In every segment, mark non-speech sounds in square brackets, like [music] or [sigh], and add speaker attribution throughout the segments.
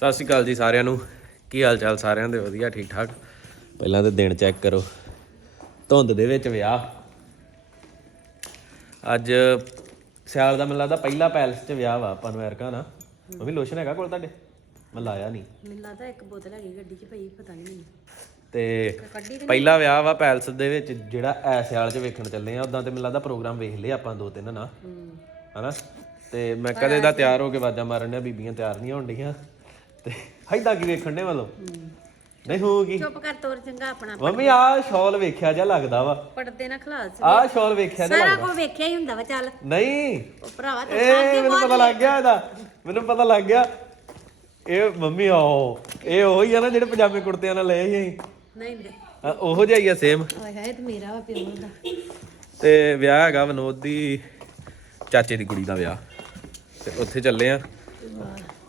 Speaker 1: ਸਤਿ ਸ਼੍ਰੀ ਅਕਾਲ ਜੀ ਸਾਰਿਆਂ ਨੂੰ। ਕੀ ਹਾਲ ਚਾਲ ਸਾਰਿਆਂ ਦੇ? ਵਧੀਆ ਠੀਕ ਠਾਕ ਪਹਿਲਾਂ ਤਾਂ ਦਿਨ ਚੈੱਕ ਕਰੋ। ਧੁੰਦ ਦੇ ਵਿੱਚ ਵਿਆਹ। ਅੱਜ ਸਿਆਲ ਦਾ ਮੈਨੂੰ ਲੱਗਦਾ ਪਹਿਲਾ ਪੈਲਸ 'ਚ ਵਿਆਹ ਵਾ ਆਪਾਂ ਨੂੰ ਐਰਕਾ ਨਾ ਉਹ ਵੀ ਲੋਸ਼ਨ ਹੈਗਾ ਕੋਲ ਤੁਹਾਡੇ? ਮੈਂ ਲਾਇਆ ਨਹੀਂ।
Speaker 2: ਮੈਨੂੰ ਲੱਗਦਾ ਇੱਕ ਬੋਤਲ ਹੈਗੀ ਗੱਡੀ 'ਚ ਪਈ ਪਤਾ ਨਹੀਂ ਮੈਨੂੰ।
Speaker 1: ਤੇ ਪਹਿਲਾ ਵਿਆਹ ਵਾ ਪੈਲਸ ਦੇ ਵਿੱਚ ਜਿਹੜਾ ਐ ਸਿਆਲ 'ਚ ਵੇਖਣ ਚੱਲੇ ਆ ਉਦਾਂ ਤੇ ਮੈਨੂੰ ਲੱਗਦਾ ਪ੍ਰੋਗਰਾਮ ਵੇਖ ਲਿਆ ਆਪਾਂ ਦੋ ਤਿੰਨ ਨਾ। ਹਨਾ? ਤੇ ਮੈਂ ਕਦੇ ਦਾ ਤਿਆਰ ਹੋ ਕੇ ਵਾਜਾਂ ਮਾਰਨ ਡਿਆ ਬੀਬੀਆਂ ਤਿਆਰ ਨਹੀਂ ਹੋਣ ਡੀਆਂ ਤੇ ਹਾਈਦਾ ਕੀ ਵੇਖਣ ਦੇ ਵੱਲੋਂ। ਨਹੀਂ ਹੋਊਗੀ
Speaker 2: ਚੁੱਪ ਕਰ ਤੋਰ ਚੰਗਾ ਆਪਣਾ
Speaker 1: ਮੰਮੀ ਆ ਸ਼ਾਲ ਵੇਖਿਆ ਜਿਹਾ ਲੱਗਦਾ ਵਾ।
Speaker 2: ਪੜਦੇ ਨਾ ਖਲਾਸ
Speaker 1: ਆ ਸ਼ਾਲ ਵੇਖਿਆ ਜਿਹਾ
Speaker 2: ਸਾਰਾ ਕੋ ਵੇਖਿਆ ਹੀ ਹੁੰਦਾ ਵਾ ਚੱਲ।
Speaker 1: ਨਹੀਂ।
Speaker 2: ਉਹ ਭਰਾਵਾ ਤੂੰ
Speaker 1: ਇਹ ਮੈਨੂੰ ਪਤਾ ਲੱਗ ਗਿਆ ਇਹਦਾ। ਮੈਨੂੰ ਪਤਾ ਲੱਗ ਗਿਆ। ਇਹ ਮੰਮੀ ਆਓ। ਇਹ ਉਹੀ ਆ ਨਾ ਜਿਹੜੇ ਪਜਾਮੇ ਕੁੜਤਿਆਂ ਨਾਲ ਲਏ ਸੀ
Speaker 2: ਨਹੀਂ ਨਹੀਂ।
Speaker 1: ਉਹੋ ਜਿਹਾ ਹੀ ਆ ਸੇਮ
Speaker 2: ਓਏ ਹਾਏ ਤੇ ਮੇਰਾ ਵਾ ਪਿਓ ਦਾ।
Speaker 1: ਤੇ ਵਿਆਹ ਹੈਗਾ ਵਿਨੋਦ ਦੀ ਚਾਚੇ ਦੀ ਕੁੜੀ ਦਾ ਵਿਆਹ। ਤੇ ਉੱਥੇ ਚੱਲੇ ਆ।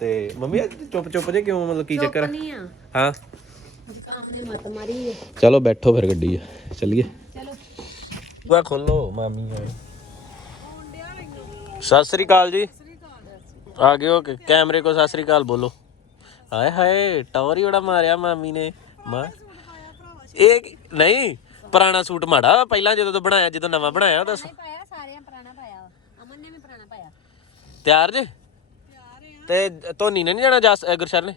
Speaker 1: ਤੇ ਮੰਮੀ ਅੱਜ ਚੁੱਪ ਚੁੱਪ ਜੇ ਕਿਉਂ ਮਤਲਬ ਕੀ ਚੱਕਰ?
Speaker 2: ਨਹੀਂ ਆ।
Speaker 1: ਹਾਂ।
Speaker 2: ਜ਼ੁਕਾਮ ਦੀ ਮਤ ਮਾਰੀ ਹੈ
Speaker 1: ਚਲੋ ਬੈਠੋ ਫਿਰ ਗੱਡੀ 'ਚ ਚੱਲੀਏ।
Speaker 2: ਚਲੋ।
Speaker 1: ਬੁਆ ਖੋਲੋ ਮਾਮੀ ਆਏ। ਸਤਿ ਸ੍ਰੀ ਅਕਾਲ ਜੀ। ਆ ਗਏ ਹੋ ਕਿ ਕੈਮਰੇ ਕੋ ਸਤਿ ਸ੍ਰੀ ਅਕਾਲ ਬੋਲੋ। ਹਾਏ ਹਾਏ ਟੌਰ ਹੀ ਬੜਾ ਮਾਰਿਆ ਮਾਮੀ ਨੇ। ਮਾਂ ਇਹ ਨਹੀਂ ਪੁਰਾਣਾ ਸੂਟ ਮਾੜਾ ਪਹਿਲਾਂ ਜਦੋਂ ਤੋਂ ਬਣਾਇਆ ਜਦੋਂ ਨਵਾਂ ਬਣਾਇਆ ਦੱਸ।
Speaker 2: ਪਾਇਆ ਸਾਰਿਆਂ ਪੁਰਾਣਾ ਪਾਇਆ ਅਮਨ ਨੇ ਵੀ ਪੁਰਾਣਾ ਪਾਇਆ।
Speaker 1: ਤਿਆਰ ਜੇ? ਤੇ ਧੋਨੀ ਨੇ ਨਹੀਂ ਜਾਣਾ ਜਸ ਅ, ਗੁਰਸ਼ਰਨ ਨੇ?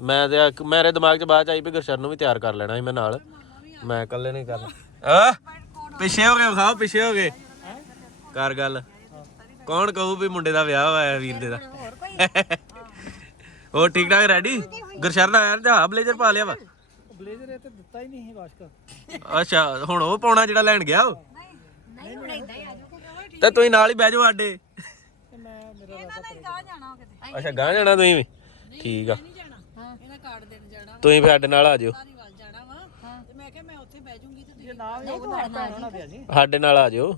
Speaker 1: ਮੈਂ ਤੇ ਆ- ਮੇਰੇ ਦਿਮਾਗ 'ਚ ਬਾਅਦ 'ਚ ਆਈ ਵੀ ਗੁਰਸ਼ਰਨ ਨੂੰ ਵੀ ਤਿਆਰ ਕਰ ਲੈਣਾ ਸੀ ਮੈਂ ਨਾਲ। ਮੈਂ ਇਕੱਲੇ ਨਹੀਂ ਕਰਨਾ। ਆ? ਪਿੱਛੇ ਹੋ ਗਏ ਵਿਖਾਓ ਪਿੱਛੇ ਹੋ ਗਏ। ਕਰ ਗੱਲ। ਕੌਣ ਕਹੂ ਵੀ ਮੁੰਡੇ ਦਾ ਵਿਆਹ ਹੋਇਆ ਵੀਰ ਦੇ ਦਾ? ਹੋਰ ਠੀਕ ਠਾਕ ਰੈਡੀ? ਗੁਰਸ਼ਰਨ ਆਇਆ ਤੇ ਆ ਬਲੇਜ਼ਰ ਪਾ ਲਿਆ ਵਾ।
Speaker 3: ਬਲੇਜ਼ਰ ਇਹ ਤੇ ਦਿੱਤਾ ਹੀ ਨਹੀਂ ਸੀ ਵਾਸ਼ਕਾ।
Speaker 1: ਅੱਛਾ ਹੁਣ ਉਹ ਪਾਉਣਾ ਜਿਹੜਾ ਲੈਣ ਗਿਆ ਉਹ?
Speaker 2: ਨਹੀਂ
Speaker 1: ਤੇ ਤੁਸੀਂ ਨਾਲ ਹੀ ਬਹਿ ਜਾਓ ਸਾਡੇ।
Speaker 3: ਮੈਂ ਮੇਰਾ
Speaker 2: ਜਾਣਾ ਕਿਤੇ।
Speaker 1: ਅੱਛਾ ਗਾਂ ਜਾਣਾ ਤੁਸੀਂ ਵੀ? ਠੀਕ ਆ।
Speaker 2: ਹਾਂ। ਇਹਨਾਂ ਕਾਰਡ ਦੇਣ ਜਾਣਾ।
Speaker 1: ਤੁਸੀਂ ਵੀ ਸਾਡੇ ਨਾਲ ਆ ਜਾਓ
Speaker 2: ਧਾਰੀਵਾਲ ਜਾਣਾ ਵਾ। ਹਾਂ। ਤੇ ਮੈਂ ਕਿਹਾ ਮੈਂ ਉੱਥੇ ਬਹਿ ਜੂੰਗੀ ਤੇ
Speaker 3: ਜੇ ਨਾ ਵੀ ਹੋਵੇ ਤਾਂ ਭੈਣ ਹੋਣਾ ਪਿਆ ਜੀ।
Speaker 1: ਸਾਡੇ ਨਾਲ ਆ ਜਾਓ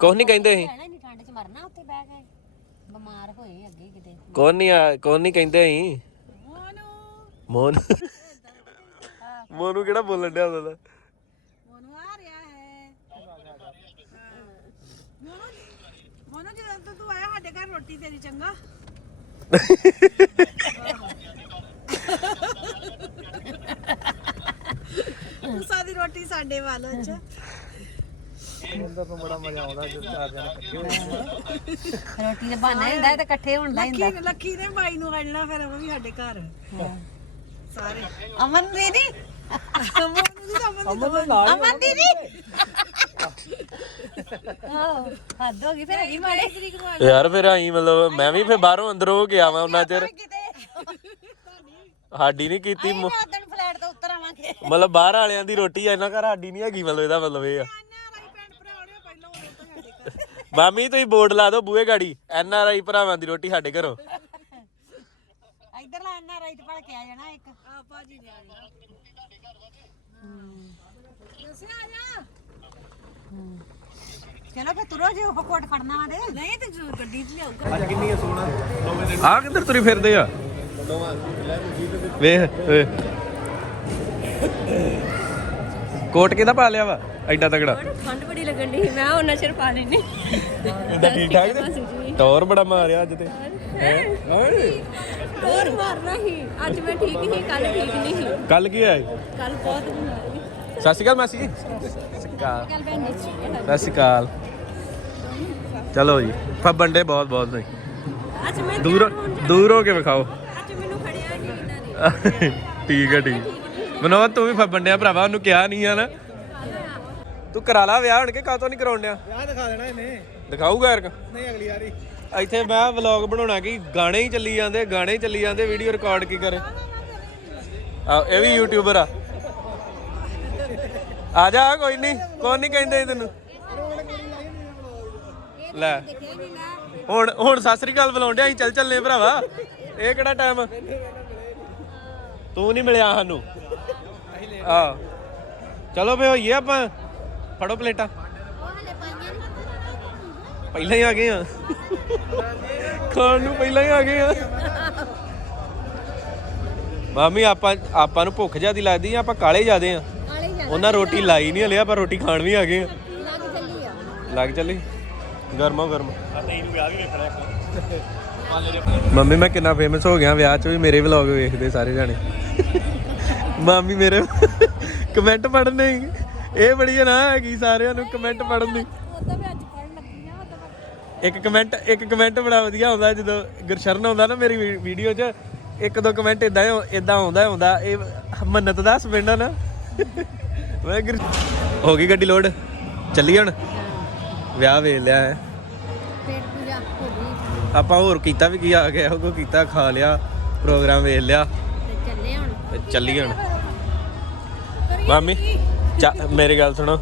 Speaker 1: ਕੁਛ ਨਹੀਂ ਕਹਿੰਦੇ ਅਸੀਂ।
Speaker 2: ਰਹਿਣਾ ਨਹੀਂ ਠੰਡ 'ਚ ਮਰਨਾ ਉੱਥੇ ਬਹਿ ਕੇ। ਬਿਮਾਰ ਹੋਏ ਅੱਗੇ ਕਿਤੇ।
Speaker 1: ਕੌਣ ਨਹੀਂ ਆ ਕੌਣ ਨਹੀਂ ਕਹਿੰਦੇ ਅਸੀਂ। ਮੋਨ। ਮੋਨੂ। ਕਿਹੜਾ ਬੋਲਣ ਡਿਆ ਹੁੰਦਾ
Speaker 2: ਮੋਨੂ ਆ ਰਿਹਾ ਹੈ ਮੋਨੂ ਮੋਨੂ ਜਦੋਂ ਤੋਂ ਘਰ ਰੋਟੀ ਤੇਰੀ ਚੰਗਾ? ਉਸਾ ਦੀ ਰੋਟੀ ਸਾਡੇ ਵੱਲ ਚ
Speaker 3: ਅੰਦਰ ਤੋਂ ਬੜਾ ਮਜ਼ਾ ਆਉਂਦਾ ਜਦ ਚਾਰ ਜਣੇ ਇਕੱਠੇ ਹੋਏ
Speaker 2: ਰੋਟੀ ਦੇ ਬਹਾਨਾ ਹੁੰਦਾ ਤੇ ਇਕੱਠੇ ਹੋਣ ਦਾ ਹੁੰਦਾ।
Speaker 4: ਲੱਕੀ ਨੇ ਬਾਈ ਨੂੰ ਕੱਢਣਾ ਫਿਰ ਉਹ ਵੀ ਸਾਡੇ ਘਰ। ਸਾਰੇ।
Speaker 2: ਅਮਨ ਦੀਦੀ?
Speaker 3: ਅਮਨ ਦੇ ਨਾਲ
Speaker 2: ਅਮਨ ਦੀਦੀ? ਆਹ ਹੱਦ ਹੋ ਗਈ ਫਿਰ ਹੈਗੀ ਮਾੜੇ
Speaker 1: ਯਾਰ ਫਿਰ ਆਈ ਮਤਲਬ ਮੈਂ ਵੀ ਫਿਰ ਬਾਹਰੋਂ ਅੰਦਰੋਂ ਹੋ ਕੇ ਆਵਾਂ ਉਹਨਾਂ ਚਿਰ। ਸਾਡੀ ਨਹੀਂ ਕੀਤੀ ਮ-
Speaker 2: ਉਦੋਂ ਫਲੈਟ ਤੋਂ ਉਤਰ ਆਵਾਂਗੇ।
Speaker 1: ਮਤਲਬ ਬਾਹਰ ਵਾਲਿਆਂ ਦੀ ਰੋਟੀ ਆ ਇਹਨਾਂ ਘਰ ਸਾਡੀ ਨਹੀਂ ਹੈਗੀ ਮਤਲਬ ਇਹਦਾ ਮਤਲਬ ਇਹ ਆ। ਮਾਮੀ ਤੁਸੀਂ ਬੋਰਡ ਲਾ ਦਿਓ ਬੂਹੇ ਗਾੜੀ ਐਨ ਆਰ ਆਈ ਭਰਾਵਾਂ ਦੀ ਰੋਟੀ ਸਾਡੇ ਘਰੋਂ।
Speaker 2: ਇੱਧਰ ਲਾ ਨਾ ਰਾਈਟ ਭੜ ਕੇ ਆ ਜਾਣਾ ਇੱਕ।
Speaker 4: ਆ ਭਾਜੀ ਨੇ ਆਣਾ
Speaker 2: ਚਲੋ ਫੇ ਤੁਰੋ ਜੇ ਉਹ ਕੋਟ ਖੜਨਾ ਵਾ ਦੇ
Speaker 4: ਨਹੀਂ ਤੇ ਜੋ ਗੱਡੀ 'ਚ ਲਿਆਊਗਾ।
Speaker 1: ਅੱਜ ਕਿੰਨੀ ਆ ਕਿੱਧਰ ਤੁਰੀ ਫਿਰਦੇ ਆ? ਵੇਖ ਵੇਖ। ਕੋਟ ਕਿਹਦਾ ਪਾ ਲਿਆ ਵਾ? ਐਡਾ ਤਗੜਾ
Speaker 5: ਠੰਡ ਬੜੀ ਲੱਗਣ ਦੀ ਮੈਂ ਉਹਨਾਂ ਚਿਰ ਪਾ ਲੈਣੀ
Speaker 1: ਇਹਦਾ ਠੀਕ ਠਾਕ ਤੇ? ਟੌਰ ਬੜਾ ਮਾਰਿਆ ਅੱਜ ਤੇ। ਹੈਂ? ਓਏ।
Speaker 5: ਹੋਰ ਮਾਰਨਾ ਹੀ ਅੱਜ ਮੈਂ ਠੀਕ ਹੀ ਕੱਲ ਠੀਕ ਨਹੀਂ ਸੀ।
Speaker 1: ਕੱਲ ਕੀ ਹੋਇਆ
Speaker 5: ਕੱਲ ਬਹੁਤ ਬਿਮਾਰ
Speaker 1: ਸਤਿ ਸ਼੍ਰੀ ਅਕਾਲ ਮਾਸੀ ਜੀ। ਸਤਿ ਸ਼੍ਰੀ ਅਕਾਲ। ਸਤਿ ਸ਼੍ਰੀ ਚਲੋ ਜੀ ਫੱਬਣ ਦੇ ਬਹੁਤ ਬਹੁਤ
Speaker 5: ਅੱਜ ਮੈਂ
Speaker 1: ਦੂਰ ਦੂਰ ਹੋ ਕੇ ਵਿਖਾਓ।
Speaker 5: ਅੱਜ ਮੈਨੂੰ ਖੜਿਆ ਨਹੀਂ ਇਹਨਾਂ ਨੇ।
Speaker 1: ਠੀਕ ਹੈ ਠੀਕ। ਮਨੋਦ ਤੂੰ ਵੀ ਫੱਬਣ ਡਿਆ ਭਰਾਵਾ ਉਹਨੂੰ ਕਿਹਾ ਨਹੀਂ ਆ ਨਾ। ਤੂੰ ਕਰਾ ਲਾ ਵਿਆਹ ਹਣ ਕੇ ਕਾਤੋਂ ਨਹੀਂ ਕਰਾਉਣ ਡਿਆ?
Speaker 3: ਵਿਆਹ ਦਿਖਾ ਦੇਣਾ ਇਹਨੇ।
Speaker 1: ਦਿਖਾਊਗਾ ਯਾਰ।
Speaker 3: ਨਹੀਂ ਅਗਲੀ ਵਾਰੀ।
Speaker 1: ਇੱਥੇ ਮੈਂ ਵਲੌਗ ਬਣਾਉਣਾ ਕਿ ਗਾਣੇ ਹੀ ਚੱਲੀ ਜਾਂਦੇ ਗਾਣੇ ਹੀ ਚੱਲੀ ਜਾਂਦੇ ਵੀਡੀਓ ਰਿਕਾਰਡ ਕੀ ਕਰੇ। ਆ ਇਹ ਵੀ ਯੂਟਿਊਬਰ ਆ। ਆ ਜਾ ਕੋਈ ਨਹੀਂ ਕੋਈ ਨਹੀਂ ਕਹਿੰਦੇ ਤੈਨੂੰ। ਲੈ। ਹੁਣ ਹੁਣ ਸਤਿ ਸ੍ਰੀ ਅਕਾਲ ਬੁਲਾਉਣ ਬੁਲਾਉਂਦੇ ਅਸੀਂ ਚੱਲ ਚੱਲੇ ਭਰਾਵਾ। ਇਹ ਕਿਹੜਾ ਟਾਈਮ ਤੂੰ ਨਹੀਂ ਮਿਲਿਆ ਸਾਨੂੰ। ਆ। ਚਲੋ ਫੇ ਹੋਈਏ ਆਪਾਂ। ਫੜੋ ਪਲੇਟਾਂ। ਪਹਿਲਾਂ ਹੀ ਆ ਗਏ ਆ। ਖਾਣ ਨੂੰ ਪਹਿਲਾਂ ਹੀ ਆ ਗਏ ਆ। ਮਾਮੀ, ਆਪਾਂ ਆਪਾਂ ਨੂੰ ਭੁੱਖ ਜਿਆਦੀ ਲੱਗਦੀ ਆ, ਆਪਾਂ ਕਾਲੇ ਜਿਆਦੇ ਆ। ਉਹਨਾਂ ਰੋਟੀ ਲਾਈ ਨਹੀਂ ਹਲੇ ਆਪਾਂ ਰੋਟੀ ਖਾਣ ਵੀ ਆ ਗਏ ਆ
Speaker 2: ਲੱਗ ਚੱਲੀ ਆ।
Speaker 1: ਲੱਗ ਚੱਲੀ? ਗਰਮੋ ਗਰਮ ਮੰਮੀ ਮੈਂ ਕਿੰਨਾ ਫੇਮਸ ਹੋ ਗਿਆ ਵਿਆਹ 'ਚ ਵੀ ਮੇਰੇ ਵਲੌਗ ਵੇਖਦੇ ਸਾਰੇ ਜਾਣੇ। ਮਾਮੀ ਮੇਰੇ ਕਮੈਂਟ ਪੜ੍ਹਨੇ ਇਹ ਬੜੀ ਨਾ ਹੈਗੀ ਸਾਰਿਆਂ ਨੂੰ ਕਮੈਂਟ ਪੜ੍ਹਨ ਦੀ।
Speaker 5: ਉਦੋਂ ਵੀ ਅੱਜ ਪੜਨ ਲੱਗੀ ਆ ਉਦੋਂ ਮੈਂ
Speaker 1: ਇੱਕ ਕਮੈਂਟ ਇੱਕ ਕਮੈਂਟ ਬੜਾ ਵਧੀਆ ਆਉਂਦਾ ਜਦੋਂ ਗੁਰਸ਼ਰਨ ਆਉਂਦਾ ਨਾ ਮੇਰੀ ਵੀਡੀਓ 'ਚ ਇੱਕ ਦੋ ਕਮੈਂਟ ਇਦਾਂ ਇਦਾਂ ਆਉਂਦਾ ਆਉਂਦਾ। ਇਹ ਮੰਨਤ ਦਾ ਹਸਬੈਂਡ ਆ ਨਾ ਮੈਂ ਗੁਰ ਹੋ ਗਈ ਗੱਡੀ ਲੋਡ? ਚੱਲੀ ਹੁਣ? ਵਿਆਹ ਵੇਖ ਲਿਆ ਹੈ।
Speaker 5: ਪੇਟ ਪੂਜਾ ਹੋ ਗਈ
Speaker 1: ਆਪਾਂ ਹੋਰ ਕੀਤਾ ਵੀ ਕੀ ਆ ਗਿਆ ਉਹ ਕੋ ਕੀਤਾ ਖਾ ਲਿਆ ਪ੍ਰੋਗਰਾਮ ਵੇਖ ਲਿਆ।
Speaker 5: ਤੇ ਚੱਲੇ ਹੁਣ।
Speaker 1: ਤੇ ਚੱਲੀ ਹੁਣ। ਮਾਮੀ ਚਾ ਮੇਰੀ ਗੱਲ ਸੁਣੋ।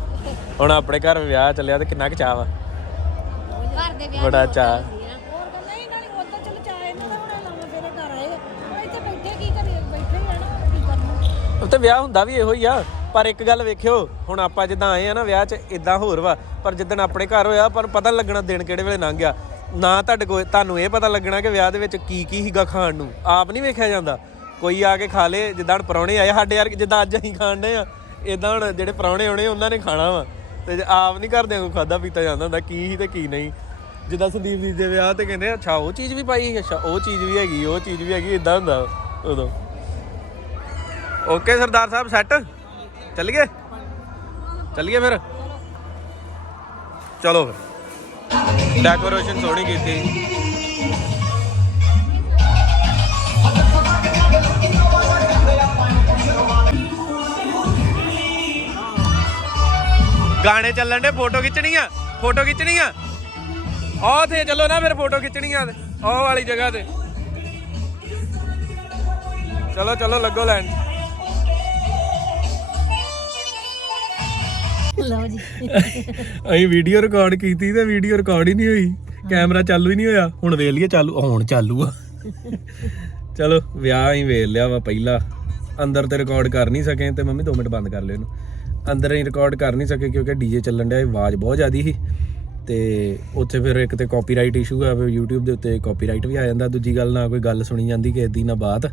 Speaker 1: ਹੁਣ ਆਪਣੇ ਘਰ ਵਿਆਹ ਚੱਲਿਆ ਤੇ ਕਿੰਨਾ ਕੁ ਚਾਹ ਵਾ?
Speaker 5: ਘਰ ਦੇ ਵਿਆਹ
Speaker 1: ਬੜਾ ਚਾਅ।
Speaker 4: ਹੋਰ ਗੱਲ ਨਹੀਂ ਨਾਲੇ ਉਦੋਂ ਚਲ ਚਾਹ ਇਹਨਾਂ ਦਾ ਹੁਣ ਲਾਵਾਂ ਫੇਰੇ ਘਰ ਆਏ। ਹੁਣ ਇੱਥੇ ਬੈਠੇ ਕੀ ਕਰੀਏ ਬੈਠੇ ਹੀ ਰਹਿਣਾ ਹੋਰ ਕੀ ਕਰਨਾ?
Speaker 1: ਉੱਤੇ ਵਿਆਹ ਹੁੰਦਾ ਵੀ ਇਹੋ ਹੀ ਆ। ਪਰ ਇੱਕ ਗੱਲ ਵੇਖਿਓ, ਹੁਣ ਆਪਾਂ ਜਿੱਦਾਂ ਆਏ ਆ ਨਾ ਵਿਆਹ 'ਚ ਇਦਾਂ ਹੋਰ ਵਾ। ਪਰ ਜਿੱਦਣ ਆਪਣੇ ਘਰ ਹੋਇਆ ਪਰ ਪਤਾ ਲੱਗਣਾ ਦਿਨ ਕਿਹੜੇ ਵੇਲੇ ਲੰਘ ਗਿਆ। ਨਾ ਤੁਹਾਡੇ ਕੋਲ, ਤੁਹਾਨੂੰ ਇਹ ਪਤਾ ਲੱਗਣਾ ਕਿ ਵਿਆਹ ਦੇ ਵਿੱਚ ਕੀ ਕੀ ਹੀਗਾ ਖਾਣ ਨੂੰ। ਆਪ ਨਹੀਂ ਵੇਖਿਆ ਜਾਂਦਾ। ਕੋਈ ਆ ਕੇ ਖਾ ਲੇ, ਜਿੱਦਾਂ ਹੁਣ ਪਰੌਣੇ ਆਏ, ਸਾਡੇ ਯਾਰ ਜਿੱਦਾਂ ਅੱਜ ਅਸੀਂ ਖਾਣ ਡਏ ਆ ਇਦਾਂ ਹੁਣ ਜਿਹੜੇ ਪਰੌਣੇ ਆਉਣੇ, ਉਹਨਾਂ ਨੇ ਖਾਣਾ ਵਾ। ਤੇ ਆਪ ਨਹੀਂ ਘਰਦਿਆਂ ਕੋ ਖਾਦਾ ਪੀਤਾ ਜਾਂਦਾ ਹੁੰਦਾ, ਕੀ ਸੀ ਤੇ ਕੀ ਨਹੀਂ। ਜਿੱਦਾਂ ਸੰਦੀਪ ਜੀ ਦੇ ਵਿਆਹ ਤੇ ਕਹਿੰਦੇ ਅੱਛਾ, ਉਹ ਚੀਜ਼ ਵੀ ਪਾਈ ਅੱਛਾ, ਉਹ ਚੀਜ਼ ਵੀ ਹੈਗੀ, ਉਹ ਚੀਜ਼ ਵੀ ਹੈਗੀ ਇਦਾਂ ਹੁੰਦਾ ਉਦੋਂ। ਓਕੇ ਸਰਦਾਰ ਸਾਹਿਬ ਸੈੱਟ ਚਲ ਗਏ? ਚੱਲ ਗਏ ਫਿਰ? ਚਲੋ ਫਿਰ। ਡੈਕੋਰੇਸ਼ਨ ਸੋਹਣੀ ਕੀਤੀ। ਗਾਣੇ ਚੱਲਣ ਦੇ, ਫੋਟੋ ਖਿੱਚਣੀ ਆ ਫੋਟੋ ਖਿੱਚਣੀ ਆ ਆਹ ਤੇ ਚੱਲੋ ਨਾ ਫਿਰ ਫੋਟੋ ਖਿੱਚਣੀ ਆ ਉਹ ਵਾਲੀ ਜਗ੍ਹਾ ਤੇ। ਚਲੋ ਚਲੋ, ਲੱਗੋ ਲੈਣ।
Speaker 5: ਲਓ ਜੀ।
Speaker 1: ਅਸੀਂ ਵੀਡੀਓ ਰਿਕਾਰਡ ਕੀਤੀ ਤੇ ਵੀਡੀਓ ਰਿਕਾਰਡ ਹੀ ਨਹੀਂ ਹੋਈ। ਕੈਮਰਾ ਚਾਲੂ ਹੀ ਨਹੀਂ ਹੋਇਆ। ਹੁਣ ਵੇਖ ਲਈਏ ਚਾਲੂ ਹੁਣ ਚਾਲੂ ਆ। ਚਲੋ ਵਿਆਹ ਹੀ ਵੇਖ ਲਿਆ ਵਾ ਪਹਿਲਾ। ਅੰਦਰ ਤੇ ਰਿਕਾਰਡ ਕਰ ਨਹੀਂ ਸਕੇ ਤੇ ਮੰਮੀ 2 ਮਿੰਟ ਬੰਦ ਕਰ ਲਿਓ ਇਹਨੂੰ। ਅੰਦਰ ਹੀ ਰਿਕਾਰਡ ਕਰ ਨਹੀਂ ਸਕੇ ਕਿਉਂਕਿ ਡੀਜੇ ਚੱਲਣ ਡਿਆ ਆਵਾਜ਼ ਬਹੁਤ ਜ਼ਿਆਦੀ ਸੀ। ਤੇ ਉੱਥੇ ਫਿਰ ਇੱਕ ਤੇ ਕਾਪੀਰਾਈਟ ਇਸ਼ੂ ਆ ਫਿਰ YouTube ਦੇ ਉੱਤੇ ਕਾਪੀਰਾਈਟ ਵੀ ਆ ਜਾਂਦਾ। ਦੂਜੀ ਗੱਲ ਨਾ ਕੋਈ ਗੱਲ ਸੁਣੀ ਜਾਂਦੀ ਕਿਸੇ ਦੀ ਨਾ ਬਾਤ।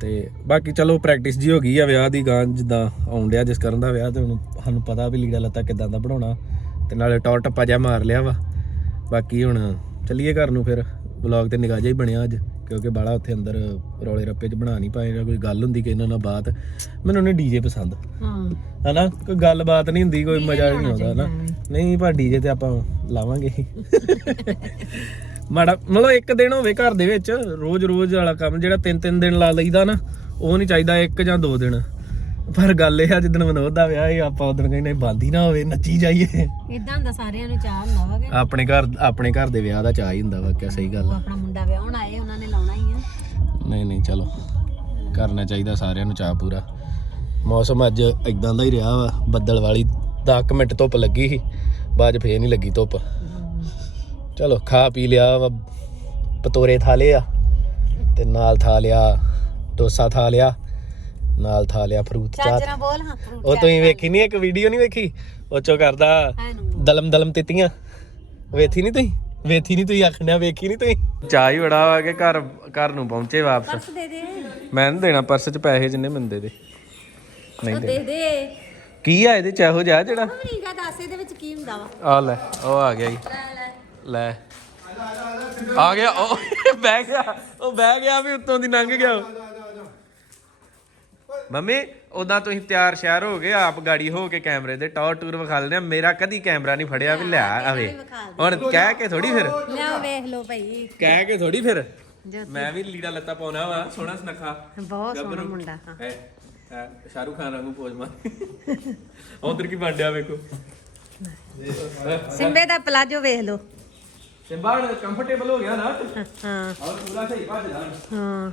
Speaker 1: ਤੇ ਬਾਕੀ ਚਲੋ ਪ੍ਰੈਕਟਿਸ ਜੀ ਹੋ ਗਈ ਆ ਵਿਆਹ ਦੀ ਗਾਂ ਜਿੱਦਾਂ ਆਉਣ ਡਿਆ ਜਿਸ ਕਰਨ ਦਾ ਵਿਆਹ ਤੇ ਹੁਣ ਸਾਨੂੰ ਪਤਾ ਵੀ ਲੀੜਾ ਲੱਤਾ ਕਿਦਾਂ ਦਾ ਬਣਾਉਣਾ। ਤੇ ਨਾਲੇ ਟੌਰ ਟੱਪਾ ਜਿਹਾ ਮਾਰ ਲਿਆ ਵਾ। ਬਾਕੀ ਹੁਣ ਚੱਲੀਏ ਘਰ ਨੂੰ ਫਿਰ। ਵਲੌਗ ਤੇ ਨਿਗਾਹ ਹੀ ਬਣਿਆ ਅੱਜ ਕਿਉਂਕਿ ਬਾਲਾ ਉੱਥੇ ਅੰਦਰ ਰੌਲੇ ਰੱਪੇ 'ਚ ਬਣਾ ਨਹੀਂ ਪਾਏ ਕੋਈ ਗੱਲ ਹੁੰਦੀ ਕਿ ਇਹਨਾਂ ਨਾਲ ਬਾਤ। ਮੈਨੂੰ ਨੇ ਡੀਜੇ ਪਸੰਦ।
Speaker 5: ਹਾਂ।
Speaker 1: ਹਨਾ? ਕੋਈ ਗੱਲਬਾਤ ਨਹੀਂ ਹੁੰਦੀ ਕੋਈ ਮਜ਼ਾ ਨਹੀਂ ਆਉਂਦਾ ਹਨਾ? ਨਹੀਂ ਪਰ ਡੀਜੇ ਤੇ ਆਪਾਂ ਲਾਵਾਂਗੇ। [laughs] ਮਾੜਾ ਮਤਲਬ ਇੱਕ ਦਿਨ ਹੋਵੇ ਘਰ ਦੇ ਵਿੱਚ ਰੋਜ਼ ਰੋਜ਼ ਵਾਲਾ ਕੰਮ ਜਿਹੜਾ ਤਿੰਨ ਤਿੰਨ ਦਿਨ ਲਾ ਲਈਦਾ ਨਾ ਉਹ ਨਹੀਂ ਚਾਹੀਦਾ ਇੱਕ ਜਾਂ ਦੋ ਦਿਨ। ਪਰ ਗੱਲ ਇਹ ਆ ਜਿੱਦਣ ਮਨੋਦ ਦਾ ਵਿਆਹ ਹੈ ਆਪਾਂ ਉਦੋਂ ਕਹਿੰਦੇ ਬੰਦ ਨਾ ਹੋਵੇ ਨੱਚੀ ਜਾਈਏ।
Speaker 5: ਇਦਾਂ ਹੁੰਦਾ ਸਾਰਿਆਂ ਨੂੰ ਚਾਹ ਹੁੰਦਾ ਵਾ ਕਿ।
Speaker 1: ਆਪਣੇ ਘਰ ਆਪਣੇ ਘਰ ਦੇ ਵਿਆਹ ਦਾ ਚਾਹ ਹੀ ਹੁੰਦਾ ਵਾ ਕਿਆ ਸਹੀ ਗੱਲ
Speaker 5: ਉਹ
Speaker 1: ਆ
Speaker 5: ਆਪਣਾ ਮੁੰਡਾ ਵਿਆਹਣ ਆਏ ਉਹਨਾਂ ਨੇ ਲਾਉਣਾ ਹੀ ਆ।
Speaker 1: ਨਹੀਂ ਨਹੀਂ ਚਲੋ। ਕਰਨਾ ਚਾਹੀਦਾ ਸਾਰਿਆਂ ਨੂੰ ਚਾਹ ਪੂਰਾ। ਮੌਸਮ ਅੱਜ ਇਦਾਂ ਦਾ ਹੀ ਰਿਹਾ ਵਾ ਬੱਦਲ ਵਾਲੀ 10 ਮਿੰਟ ਧੁੱਪ ਲੱਗੀ ਸੀ ਬਾਅਦ 'ਚ ਫੇਰ ਨਹੀਂ ਲੱਗੀ ਧੁੱਪ। ਚਲੋ ਖਾ ਪੀ ਲਿਆ ਵਾ ਪਤੋਰੇ ਥਾ ਲਿਆ ਤੇ ਨਾਲ ਥਾ ਲਿਆ ਡੋਸਾ ਥਾ ਲਿਆ ਨਾਲ ਥਾ ਲਿਆ ਫਰੂਟ ਚਾਟ
Speaker 5: ਨਾਲ ਬੋਲ ਹਾਂ fruit
Speaker 1: ਉਹ ਤੁਸੀਂ ਵੇਖੀ ਨਹੀਂ ਇੱਕ ਵੀਡੀਓ ਨਹੀਂ ਵੇਖੀ? ਉਹ ਚੋ ਕਰਦਾ ਦਲਮ ਦਲਮ ਤਿੱਤੀਆਂ। ਵੇਖੀ ਨਹੀਂ ਤੁਸੀਂ? ਵੇਖੀ ਨਹੀਂ ਤੁਸੀਂ ਆਖਣਿਆ ਵੇਖੀ ਨਹੀਂ ਤੁਸੀਂ? ਚਾਹ ਹੀ ਬੜਾ ਵਾ ਕਿ ਘਰ ਘਰ ਨੂੰ ਪਹੁੰਚੇ ਵਾਪਸ।
Speaker 5: ਪਰਸ ਦੇ ਦੇ।
Speaker 1: ਮੈਂ ਨਹੀਂ ਦੇਣਾ ਪਰਸ 'ਚ ਪੈਸੇ ਜਿੰਨੇ ਮੈਨੂੰ ਦੇ। ਦੇ ਨਹੀਂ ਦੇ
Speaker 5: ਦੇ।
Speaker 1: ਕੀ ਆ ਇਹਦੇ ਚ ਇਹੋ ਜਿਹਾ ਜਿਹੜਾ?
Speaker 5: ਆ ਦੱਸ ਇਹਦੇ ਵਿੱਚ ਕੀ ਹੁੰਦਾ ਵਾ।
Speaker 1: ਆ ਲੈ ਉਹ ਆ ਗਿਆ ਜੀ।
Speaker 5: ਲੈ ਲੈ।
Speaker 1: ਲੈ। ਆ ਗਿਆ ਉਹ [laughs] ਬਹਿ ਗਿਆ ਉਹ ਬਹਿ ਗਿਆ ਵੀ ਉੱਤੋਂ ਦੀ ਲੰਘ ਗਿਆ। ਮੰਮੀ ਉਦਾਂ ਤੁਸੀਂ ਤਿਆਰ ਸ਼ਿਆਰ ਹੋ ਗਏ ਆਪ ਗਾੜੀ ਹੋ ਕੇ ਕੈਮਰੇ ਦੇ ਟੌਰ ਟੂਰ ਵਿਖਾ ਲੈਣੇ। ਮੇਰਾ ਕਦੀ ਕੈਮਰਾ ਨਹੀਂ ਫੜਿਆ ਵੀ ਲਿਆ ਆਵੇ ਹੁਣ ਕਹਿ ਕੇ ਥੋੜੀ ਫਿਰ।
Speaker 5: ਲਿਆਓ ਵੇਖ ਲਓ ਭਾਈ।
Speaker 1: ਕਹਿ ਕੇ ਥੋੜੀ ਫਿਰ। ਮੈਂ ਵੀ ਲੀੜਾ ਲੱਤਾ ਪਾਉਣਾ ਵਾ ਸੋਹਣਾ ਸੁਨੱਖਾ।
Speaker 5: ਬਹੁਤ ਸੋਹਣਾ। ਮੁੰਡਾ ਹੈ,
Speaker 1: ਸ਼ਾਹਰੁਖ ਖਾਨ ਵਾਂਗੂ ਪੋਜ ਮਾਰ। ਉਧਰ ਕੀ ਬੰਡਿਆ ਵੇਖੋ।
Speaker 5: ਸਿੰਬੇ ਦਾ ਪਲਾਜੋ ਵੇਖ ਲਓ।
Speaker 1: ਸਿੰਬਾ ਕੰਫਰਟੇਬਲ ਹੋ ਗਿਆ ਨਾ
Speaker 5: ਹਾਂ।
Speaker 1: ਔਰ ਪੂਰਾ ਸਹੀ ਭੱਜਦਾ
Speaker 5: ਹਾਂ।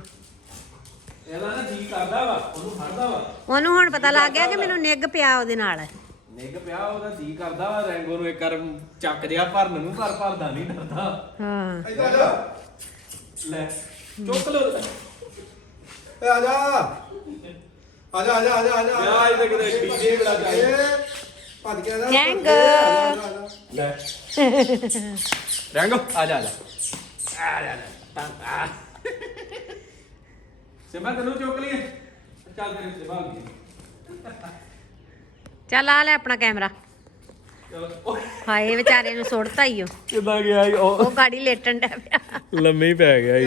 Speaker 1: ਇਹਦਾ ਨਾ ਜੀ ਕਰਦਾ ਵਾ ਉਹਨੂੰ ਫੜਦਾ ਵਾ।
Speaker 5: ਉਹਨੂੰ ਹੁਣ ਪਤਾ ਲੱਗ ਗਿਆ ਕਿ ਮੈਨੂੰ ਨਿੱਗ ਪਿਆ ਉਹਦੇ ਨਾਲ।
Speaker 1: ਨਿੱਗ ਪਿਆ ਉਹਦਾ ਜੀ ਕਰਦਾ ਵਾ ਰੈਂਗੋ ਨੂੰ ਇੱਕ ਵਾਰ ਚੱਕ ਜਿਆ ਭਰਨ ਨੂੰ ਪਰ ਭਰਦਾ ਨਹੀਂ ਡਰਦਾ
Speaker 5: ਹਾਂ।
Speaker 1: ਲੈ ਚੁੱਕ ਲੋ
Speaker 3: ਏ ਆ ਜਾ। ਆ ਜਾ ਆ ਜਾ ਆ ਜਾ ਆ ਜਾ।
Speaker 1: ਵਿਆਹ ਇਹਦੇ ਕਿਤੇ ਡੀਜੇ ਬੜਾ ਚਾਹੀਦਾ।
Speaker 3: ਭੱਜ ਕੇ ਆ ਜਾ
Speaker 5: ਜੰਗ।
Speaker 3: ਆ ਜਾ, ਆ ਜਾ, ਆ ਜਾ।
Speaker 1: ਲੈ। [laughs] ਰੈਂਗੋ ਆ ਜਾ ਆ ਜਾ ਆ ਜਾ ਆ ਜਾ ਤਾਂ ਆ ਸਿੰਬਾ ਤੈਨੂੰ ਚੁੱਕ ਲਈਏ। ਚੱਲ ਤੇਰੇ ਤੇ ਬਾਗ ਜੀ
Speaker 5: ਚੱਲ ਆ ਲੈ ਆਪਣਾ ਕੈਮਰਾ। ਹਾਏ ਵਿਚਾਰੇ ਨੂੰ ਸੁੱਟਤਾ ਹੀ ਉਹ।
Speaker 1: ਕਿੱਦਾਂ ਗਿਆ ਈ? ਉਹ?
Speaker 5: ਉਹ ਗਾੜੀ ਲੇਟਣ ਡਿਆ ਪਿਆ।
Speaker 1: ਲੰਮੇ ਹੀ ਪੈ ਗਿਆ ਇਹ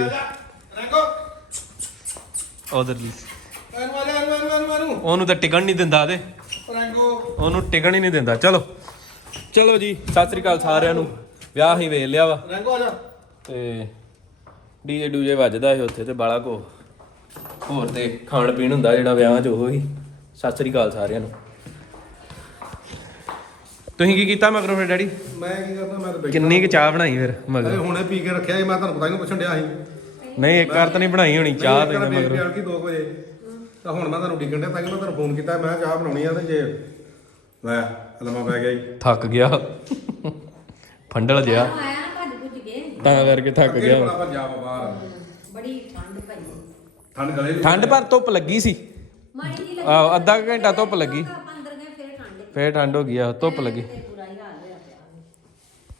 Speaker 3: ਰੈਂਕੋ
Speaker 1: ਉਧਰ ਲਈ
Speaker 3: ਇਹਨੂੰ ਆ ਜਾ ਇਹਨੂੰ ਇਹਨੂੰ ਇਹਨੂੰ ਇਹਨੂੰ
Speaker 1: ਉਹਨੂੰ ਤਾਂ ਟਿਕਣ ਨਹੀਂ ਦਿੰਦਾ ਤੇ।
Speaker 3: ਰੈਂਕੋ
Speaker 1: ਉਹਨੂੰ ਟਿਕਣ ਹੀ ਨਹੀਂ ਦਿੰਦਾ। ਚਲੋ। ਚਲੋ ਜੀ ਸਤਿ ਸ੍ਰੀ ਅਕਾਲ ਸਾਰਿਆਂ ਨੂੰ। ਵਿਆਹ ਹੀ ਵੇਖ ਲਿਆ ਵਾ।
Speaker 3: ਰੈਂਕੋ ਆ ਜਾ।
Speaker 1: ਤੇ ਡੀਜੇ ਡੂਜੇ ਵੱਜਦਾ ਸੀ ਉੱਥੇ ਤੇ ਬਾਲਾ ਕੋ। ਹੋਰ ਤੇ ਖਾਣ ਪੀਣ ਹੁੰਦਾ ਜਿਹੜਾ ਵਿਆਹਾਂ 'ਚ ਉਹ ਹੀ। ਸਤਿ ਸ੍ਰੀ ਅਕਾਲ ਸਾਰਿਆਂ ਨੂੰ। ਤੁਸੀਂ ਕੀ ਕੀਤਾ ਮਗਰੋਂ ਫਿਰ ਡੈਡੀ?
Speaker 3: ਮੈਂ ਕੀ ਕਰਦਾ ਮੈਂ ਤਾਂ ਬੈਠਾ
Speaker 1: ਕਿੰਨੀ ਕੁ ਚਾਹ ਬਣਾਈ ਫਿਰ
Speaker 3: ਅਰੇ
Speaker 1: ਮਗਰ
Speaker 3: ਹੁਣੇ ਪੀ ਕੇ ਰੱਖਿਆ ਸੀ ਮੈਂ ਤੁਹਾਨੂੰ ਪਤਾ ਹੀ ਨਹੀਂ ਪੁੱਛਣ ਡਿਆ ਸੀ।
Speaker 1: ਨਹੀਂ ਇੱਕ ਵਾਰ ਤਾਂ ਨਹੀਂ ਬਣਾਈ ਹੋਣੀ ਚਾਹ ਤੇ
Speaker 3: ਨਹੀਂ
Speaker 1: ਮਗਰੋਂ।
Speaker 3: ਕੀ 2 ਵਜੇ। ਤਾਂ ਹੁਣ ਮੈਂ ਤੁਹਾਨੂੰ ਡਿੱਗਣ ਡਿਆ ਤਾਂ ਕਿ ਮੈਂ ਤੁਹਾਨੂੰ ਫੋਨ ਕੀਤਾ ਮੈਂ ਕਿਹਾ ਚਾਹ ਬਣਾਉਣੀ ਆ ਤੇ ਜੇ ਲੈ ਲੰਮਾ ਪੈ ਗਿਆ ਜੀ।
Speaker 1: ਥੱਕ ਗਿਆ। ਫੰਡਲ ਜਿਹਾ।
Speaker 5: ਆਇਆ ਨਾ ਭੱਜ ਭੁੱਜ ਕੇ।
Speaker 1: ਤਾਂ ਕਰਕੇ ਥੱਕ ਗਿਆ।
Speaker 3: ਬੜਾ ਬਾਹਰ
Speaker 5: ਠੰਡ ਪਈ
Speaker 3: ਠੰਡ ਗਲੇ
Speaker 1: ਠੰਡ ਪਰ ਧੁੱਪ ਲੱਗੀ ਸੀ।
Speaker 5: ਮਾੜੀ ਜੀ
Speaker 1: ਆਹੋ ਅੱਧਾ ਕੁ ਘੰਟਾ ਧੁੱਪ ਲੱਗੀ।
Speaker 5: ਆਪਾਂ ਅੰਦਰ ਗਏ ਫਿਰ ਠੰਡ।
Speaker 1: ਫੇਰ ਠੰਡ ਹੋ ਗਈ ਆ ਧੁੱਪ ਲੱਗੀ।